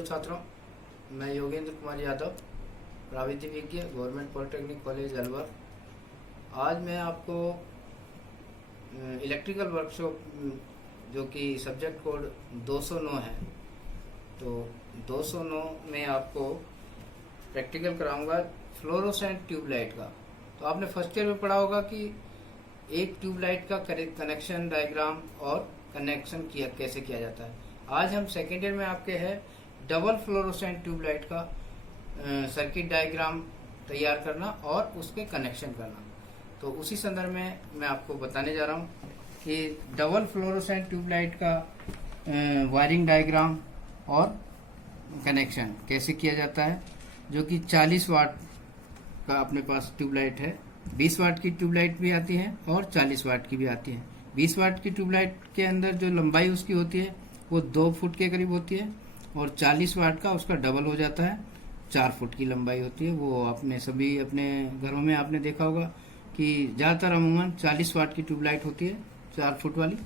Hello छात्रों, मैं योगेंद्र कुमार यादव, प्राविधिक विज्ञ, गवर्नमेंट पॉलिटेक्निक कॉलेज अलवर। आज मैं आपको इलेक्ट्रिकल वर्कशॉप जो कि सब्जेक्ट कोड 209 है, तो 209 में आपको प्रैक्टिकल कराऊंगा फ्लोरोसेंट ट्यूबलाइट का। तो आपने फर्स्ट ईयर में पढ़ा होगा कि एक ट्यूबलाइट का कनेक्शन डायग्राम और कनेक्शन कैसे किया जाता है। आज हम सेकेंड ईयर में आपके है डबल फ्लोरोसेंट ट्यूबलाइट का सर्किट डायग्राम तैयार करना और उसके कनेक्शन करना। तो उसी संदर्भ में मैं आपको बताने जा रहा हूँ कि डबल फ्लोरोसेंट ट्यूबलाइट का वायरिंग डायग्राम और कनेक्शन कैसे किया जाता है, जो कि 40 वाट का अपने पास ट्यूबलाइट है। 20 वाट की ट्यूबलाइट भी आती है और 40 वाट की भी आती है। 20 वाट की ट्यूबलाइट के अंदर जो लंबाई उसकी होती है वो 2 फुट के करीब होती है और 40 वाट का उसका डबल हो जाता है, 4 फुट की लंबाई होती है। वो आपने सभी अपने घरों में आपने देखा होगा कि ज़्यादातर अमूमन 40 वाट की ट्यूबलाइट होती है, 4 फुट वाली।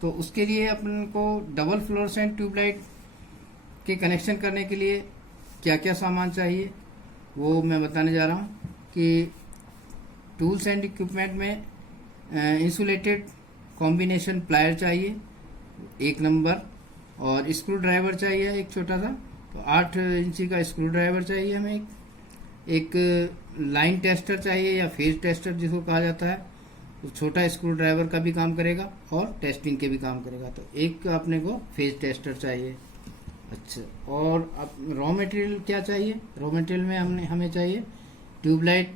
तो उसके लिए अपन को डबल फ्लोरोसेंट ट्यूबलाइट के कनेक्शन करने के लिए क्या क्या सामान चाहिए वो मैं बताने जा रहा हूँ। कि टूल्स एंड इक्विपमेंट में इंसुलेटेड कॉम्बिनेशन प्लायर चाहिए 1 नंबर, और स्क्रू ड्राइवर चाहिए एक छोटा सा, तो 8 इंची का स्क्रू ड्राइवर चाहिए हमें। एक लाइन टेस्टर चाहिए या फेज टेस्टर जिसको कहा जाता है, तो छोटा स्क्रू ड्राइवर का भी काम करेगा और टेस्टिंग के भी काम करेगा। तो एक अपने को फेज टेस्टर चाहिए। अच्छा, और अब रॉ मटेरियल क्या चाहिए? रॉ मटेरियल में हमें चाहिए ट्यूबलाइट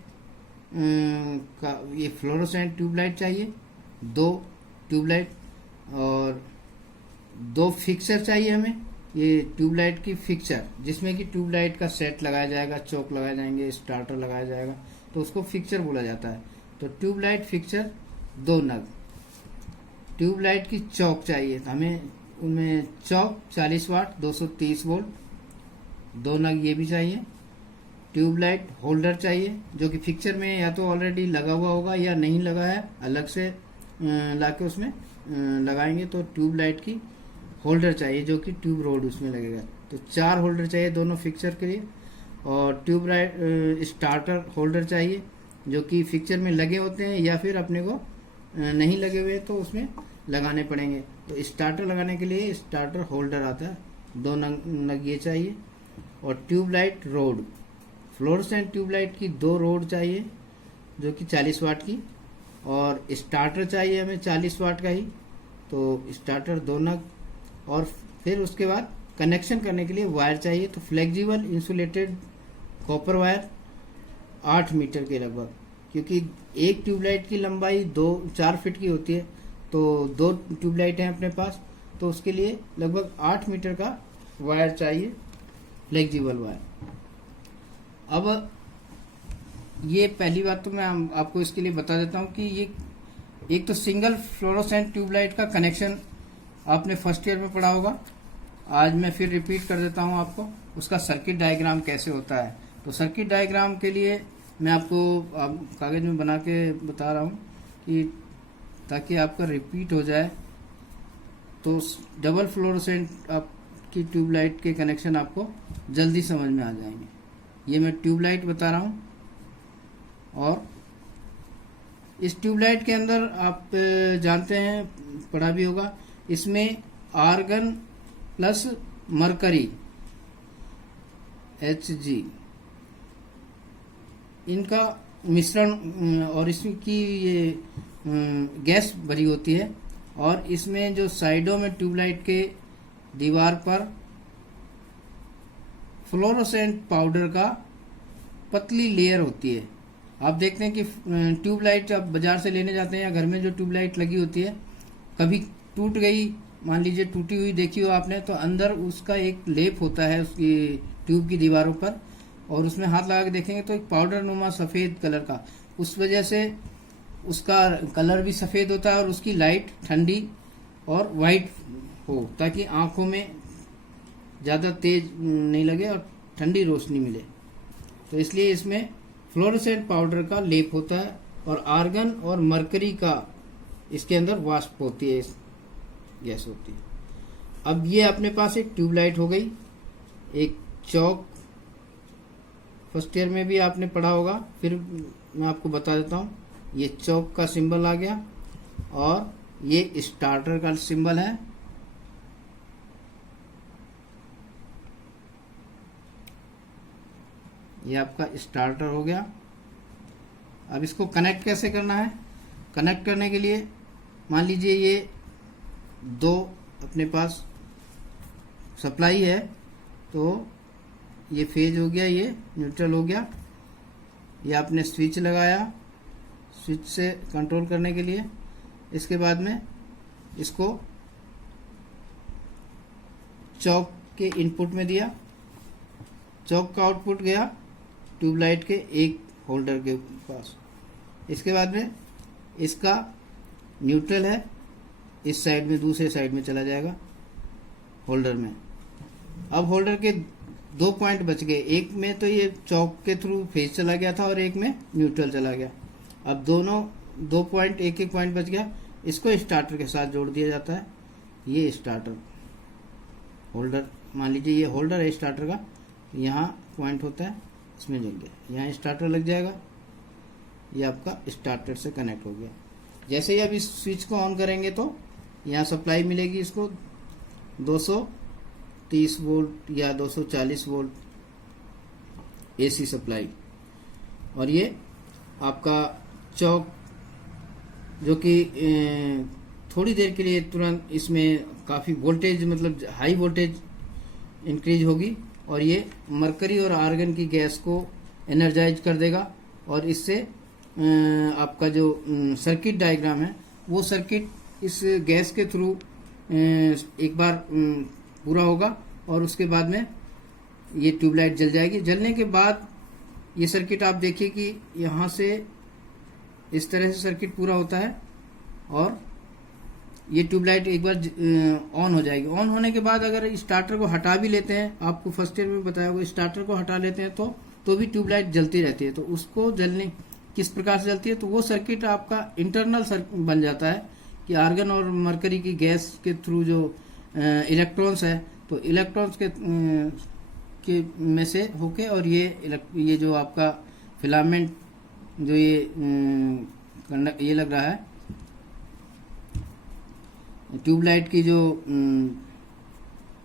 का ये फ्लोरोसेंट ट्यूबलाइट चाहिए, 2 ट्यूबलाइट, और 2 फिक्सर चाहिए हमें, ये ट्यूबलाइट की फिक्सर जिसमें कि ट्यूबलाइट का सेट लगाया जाएगा, चौक लगाए जाएंगे, स्टार्टर लगाया जाएगा, तो उसको फिक्सर बोला जाता है। तो ट्यूबलाइट फिक्सर 2 नग। ट्यूबलाइट की चौक चाहिए, तो हमें उनमें चौक 40 वाट 230 वोल्ट 2 नग ये भी चाहिए। ट्यूबलाइट होल्डर चाहिए, जो कि फिक्सर में या तो ऑलरेडी लगा हुआ होगा या नहीं लगा है, अलग से लाके उसमें लगाएंगे। तो ट्यूबलाइट की होल्डर चाहिए जो कि ट्यूब रोड उसमें लगेगा। तो 4 होल्डर चाहिए दोनों फिक्सर के लिए। और ट्यूबलाइट स्टार्टर होल्डर चाहिए जो कि फिक्सर में लगे होते हैं या फिर अपने को नहीं लगे हुए तो उसमें लगाने पड़ेंगे। तो स्टार्टर लगाने के लिए स्टार्टर होल्डर आता है, 2 नग ये चाहिए। और ट्यूबलाइट रोड, फ्लोरोसेंट ट्यूबलाइट की 2 रोड चाहिए जो कि 40 वाट की, और स्टार्टर चाहिए हमें 40 वाट का ही, तो स्टार्टर 2 नग। और फिर उसके बाद कनेक्शन करने के लिए वायर चाहिए, तो flexible insulated copper wire 8 metre के लगभग, क्योंकि एक ट्यूबलाइट की लंबाई 4 फीट की होती है, तो 2 ट्यूबलाइट हैं अपने पास, तो उसके लिए लगभग 8 मीटर का वायर चाहिए, फ्लेक्सिबल वायर। अब ये पहली बात तो मैं आपको इसके लिए बता देता हूँ कि ये एक तो सिंगल फ्लोरोसेंट ट्यूबलाइट का कनेक्शन आपने फर्स्ट ईयर में पढ़ा होगा। आज मैं फिर रिपीट कर देता हूँ आपको उसका सर्किट डायग्राम कैसे होता है। तो सर्किट डायग्राम के लिए मैं आपको कागज में बना के बता रहा हूँ कि ताकि आपका रिपीट हो जाए। तो डबल फ्लोरोसेंट आपकी ट्यूबलाइट के कनेक्शन आपको जल्दी समझ में आ जाएंगे। ये मैं ट्यूबलाइट बता रहा हूँ, और इस ट्यूबलाइट के अंदर आप जानते हैं, पढ़ा भी होगा, इसमें आर्गन प्लस मरकरी Hg इनका मिश्रण और इसकी ये गैस भरी होती है। और इसमें जो साइडों में ट्यूबलाइट के दीवार पर फ्लोरोसेंट पाउडर का पतली लेयर होती है। आप देखते हैं कि ट्यूबलाइट आप बाजार से लेने जाते हैं या घर में जो ट्यूबलाइट लगी होती है, कभी टूट गई, मान लीजिए टूटी हुई देखी हो आपने, तो अंदर उसका एक लेप होता है उसकी ट्यूब की दीवारों पर, और उसमें हाथ लगा के देखेंगे तो एक पाउडर नुमा सफ़ेद कलर का, उस वजह से उसका कलर भी सफ़ेद होता है और उसकी लाइट ठंडी और वाइट हो, ताकि आंखों में ज़्यादा तेज नहीं लगे और ठंडी रोशनी मिले। तो इसलिए इसमें फ्लोरोसेंट पाउडर का लेप होता है, और आर्गन और मरकरी का इसके अंदर वाष्प होती है, गैस होती है। अब ये अपने पास एक ट्यूबलाइट हो गई, एक चौक फर्स्ट ईयर में भी आपने पढ़ा होगा, फिर मैं आपको बता देता हूँ। ये चौक का सिंबल आ गया और ये स्टार्टर का सिंबल है। ये आपका स्टार्टर हो गया। अब इसको कनेक्ट कैसे करना है? कनेक्ट करने के लिए मान लीजिए ये दो अपने पास सप्लाई है, तो ये फेज हो गया, ये न्यूट्रल हो गया। ये आपने स्विच लगाया, स्विच से कंट्रोल करने के लिए। इसके बाद में इसको चौक के इनपुट में दिया, चौक का आउटपुट गया ट्यूबलाइट के एक होल्डर के पास। इसके बाद में इसका न्यूट्रल है, इस साइड में दूसरे साइड में चला जाएगा होल्डर में। अब होल्डर के दो पॉइंट बच गए, एक में तो ये चौक के थ्रू फेज चला गया था और एक में न्यूट्रल चला गया। अब दोनों दो पॉइंट, एक एक पॉइंट बच गया, इसको स्टार्टर के साथ जोड़ दिया जाता है। ये स्टार्टर होल्डर, मान लीजिए ये होल्डर है स्टार्टर का, यहाँ पॉइंट होता है, इसमें जुड़ गया, यहाँ स्टार्टर लग जाएगा। ये आपका स्टार्टर से कनेक्ट हो गया। जैसे ही अब इस स्विच को ऑन करेंगे तो यहाँ सप्लाई मिलेगी इसको 230 वोल्ट या 240 वोल्ट एसी सप्लाई। और ये आपका चौक जो कि थोड़ी देर के लिए तुरंत इसमें काफ़ी वोल्टेज, मतलब हाई वोल्टेज इंक्रीज होगी और ये मरकरी और आर्गन की गैस को एनर्जाइज कर देगा। और इससे आपका जो सर्किट डायग्राम है वो सर्किट इस गैस के थ्रू एक बार पूरा होगा और उसके बाद में ये ट्यूबलाइट जल जाएगी। जलने के बाद ये सर्किट आप देखिए कि यहाँ से इस तरह से सर्किट पूरा होता है और ये ट्यूबलाइट एक बार ऑन हो जाएगी। ऑन होने के बाद अगर स्टार्टर को हटा भी लेते हैं, आपको फर्स्ट ईयर में बताया वो स्टार्टर को हटा लेते हैं तो भी ट्यूबलाइट जलती रहती है। तो उसको जलने किस प्रकार से जलती है, तो वो सर्किट आपका इंटरनल बन जाता है कि आर्गन और मरकरी की गैस के थ्रू जो इलेक्ट्रॉन्स है, तो इलेक्ट्रॉन्स के में से होके और ये जो आपका फिलामेंट जो ये लग रहा है ट्यूबलाइट की जो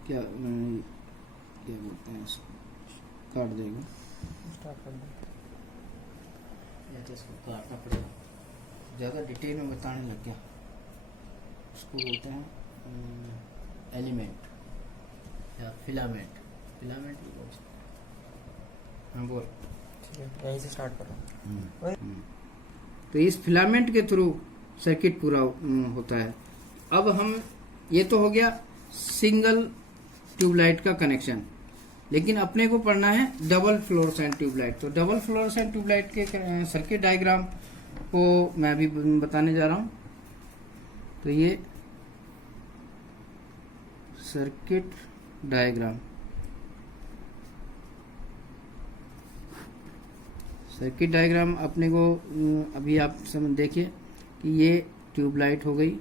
क्या बोलते हैं, काट देगा, स्टार्ट कर दो, इसको काटना पड़ेगा, ज़्यादा डिटेल में बताने लग गया। उसको बोलते हैं एलिमेंट या फिलामेंट भी बोल सकते हैं। हाँ बोल, ठीक है, यहीं से स्टार्ट कर रहा हूँ। तो इस फिलामेंट के थ्रू सर्किट पूरा होता है। अब हम, ये तो हो गया सिंगल ट्यूबलाइट का कनेक्शन, लेकिन अपने को पढ़ना है डबल फ्लोरोसेंट ट्यूबलाइट। तो डबल फ्लोरोसेंट ट्यूबलाइट के सर्किट डायग्राम को मैं अभी बताने जा रहा हूं। तो ये सर्किट डायग्राम, सर्किट डायग्राम अपने को अभी आप समझ देखिए कि ये ट्यूबलाइट हो गई,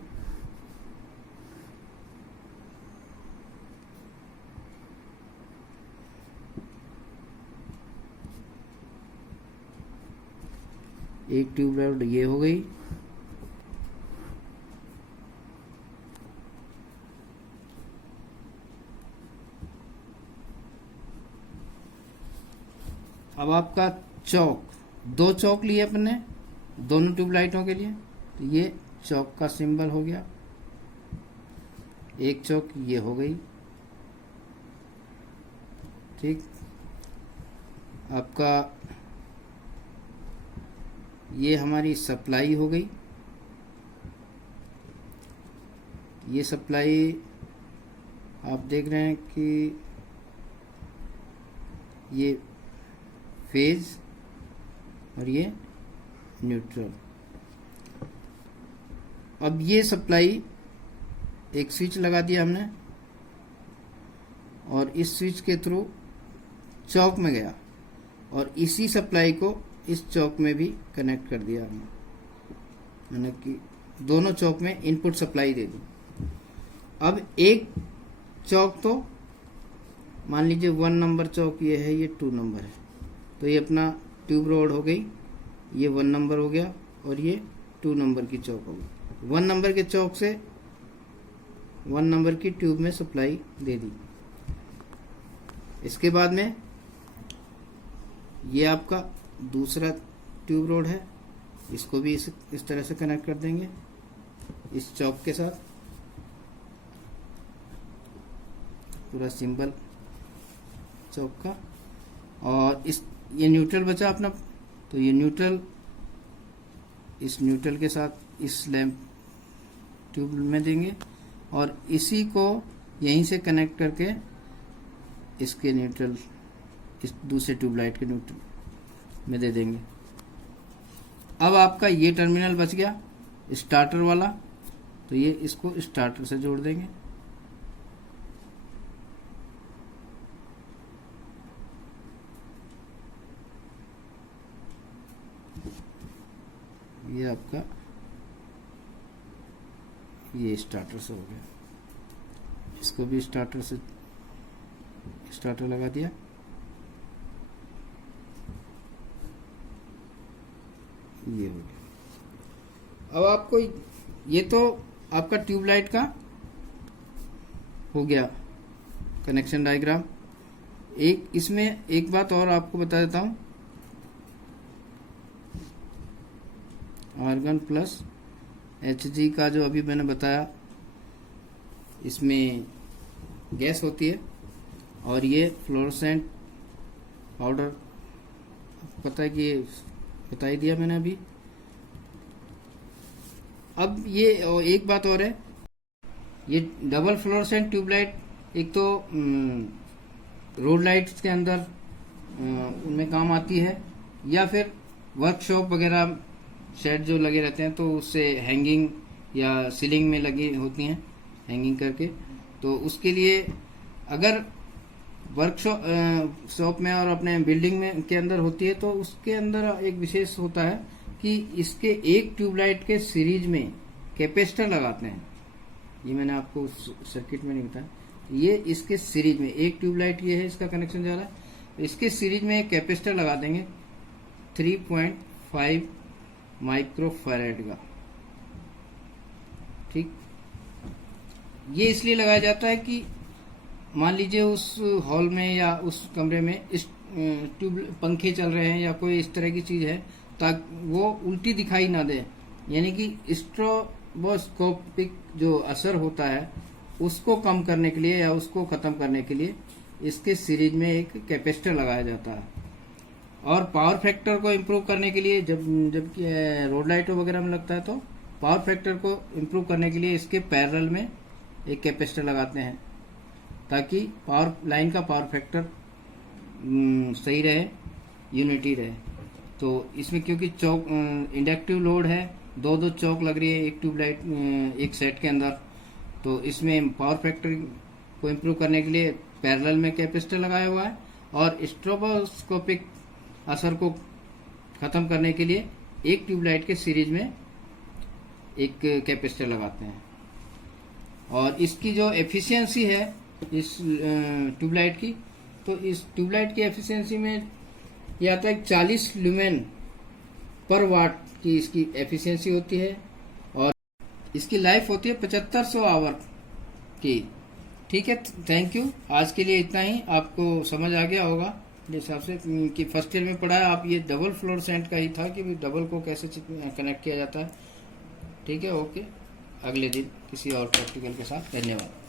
एक ट्यूबलाइट ये हो गई, अब आपका चौक, दो चौक लिए अपने दोनों ट्यूबलाइटों के लिए। तो ये चौक का सिंबल हो गया, एक चौक ये हो गई, ठीक। आपका ये हमारी सप्लाई हो गई, ये सप्लाई आप देख रहे हैं कि ये फेज और ये न्यूट्रल। अब ये सप्लाई, एक स्विच लगा दिया हमने और इस स्विच के थ्रू चौक में गया और इसी सप्लाई को इस चौक में भी कनेक्ट कर दिया हमने, यानी कि दोनों चौक में इनपुट सप्लाई दे दी। अब एक चौक तो मान लीजिए 1 नंबर चौक ये है, ये 2 नंबर है, तो ये अपना ट्यूब रोड हो गई, ये 1 नंबर हो गया और ये 2 नंबर की चौक हो गई। 1 नंबर के चौक से 1 नंबर की ट्यूब में सप्लाई दे दी। इसके बाद में ये आपका दूसरा ट्यूब रोड है, इसको भी इस तरह से कनेक्ट कर देंगे इस चौक के साथ, पूरा सिंबल चौक का। और ये न्यूट्रल बचा अपना, तो ये न्यूट्रल इस न्यूट्रल के साथ इस लैंप ट्यूब में देंगे और इसी को यहीं से कनेक्ट करके इसके न्यूट्रल, इस दूसरे ट्यूबलाइट के न्यूट्रल में दे देंगे। अब आपका ये टर्मिनल बच गया स्टार्टर वाला, तो ये इसको स्टार्टर से जोड़ देंगे। ये आपका ये स्टार्टर से हो गया, इसको भी स्टार्टर से स्टार्टर लगा दिया। ये हो गया। अब आपको ये तो आपका ट्यूबलाइट का हो गया कनेक्शन डायग्राम। एक इसमें एक बात और आपको बता देता हूं, आर्गन प्लस HG का जो अभी मैंने बताया, इसमें गैस होती है और ये फ्लोरोसेंट पाउडर, पता है कि बता ही दिया मैंने अभी। अब ये एक बात और है, ये डबल फ्लोरोसेंट ट्यूबलाइट एक तो रोड लाइट्स के अंदर उनमें काम आती है, या फिर वर्कशॉप वगैरह शेड जो लगे रहते हैं तो उससे हैंगिंग या सीलिंग में लगी होती हैं हैंगिंग करके, तो उसके लिए अगर वर्कशॉप शॉप में और अपने बिल्डिंग में के अंदर होती है तो उसके अंदर एक विशेष होता है कि इसके एक ट्यूबलाइट के सीरीज में कैपेसिटर लगाते हैं। ये मैंने आपको सर्किट में नहीं बताया, ये इसके सीरीज में एक ट्यूबलाइट ये है, इसका कनेक्शन जा रहा है, इसके सीरीज में एक कैपेसिटर लगा देंगे 3.5 माइक्रोफैराड का। ठीक, ये इसलिए लगाया जाता है कि मान लीजिए उस हॉल में या उस कमरे में इस ट्यूब पंखे चल रहे हैं या कोई इस तरह की चीज है, ताकि वो उल्टी दिखाई ना दे, यानी कि स्ट्रोबोस्कोपिक जो असर होता है उसको कम करने के लिए या उसको खत्म करने के लिए इसके सीरीज में एक कैपेसिटर लगाया जाता है। और पावर फैक्टर को इम्प्रूव करने के लिए जब रोड लाइटों वगैरह में लगता है तो पावर फैक्टर को इम्प्रूव करने के लिए इसके पैरेलल में एक कैपेसिटर लगाते हैं, ताकि पावर लाइन का पावर फैक्टर सही रहे, यूनिटी रहे। तो इसमें क्योंकि चौक इंडक्टिव लोड है, दो चौक लग रही है एक ट्यूबलाइट एक सेट के अंदर, तो इसमें पावर फैक्टर को इम्प्रूव करने के लिए पैरेलल में कैपेसिटर लगाया हुआ है और स्ट्रोबोस्कोपिक असर को खत्म करने के लिए एक ट्यूबलाइट के सीरीज में एक कैपेसिटर लगाते हैं। और इसकी जो एफिशिएंसी है इस ट्यूबलाइट की, तो इस ट्यूबलाइट की एफिशिएंसी में ये आता है 40 ल्यूमेन पर वाट की इसकी एफिशिएंसी होती है और इसकी लाइफ होती है 7500 आवर की। ठीक है, थैंक यू। आज के लिए इतना ही। आपको समझ आ गया होगा मेरे हिसाब से कि फर्स्ट ईयर में पढ़ा है आप, ये डबल फ्लोरोसेंट का ही था कि डबल को कैसे कनेक्ट किया जाता है। ठीक है, ओके, अगले दिन किसी और प्रैक्टिकल के साथ। धन्यवाद।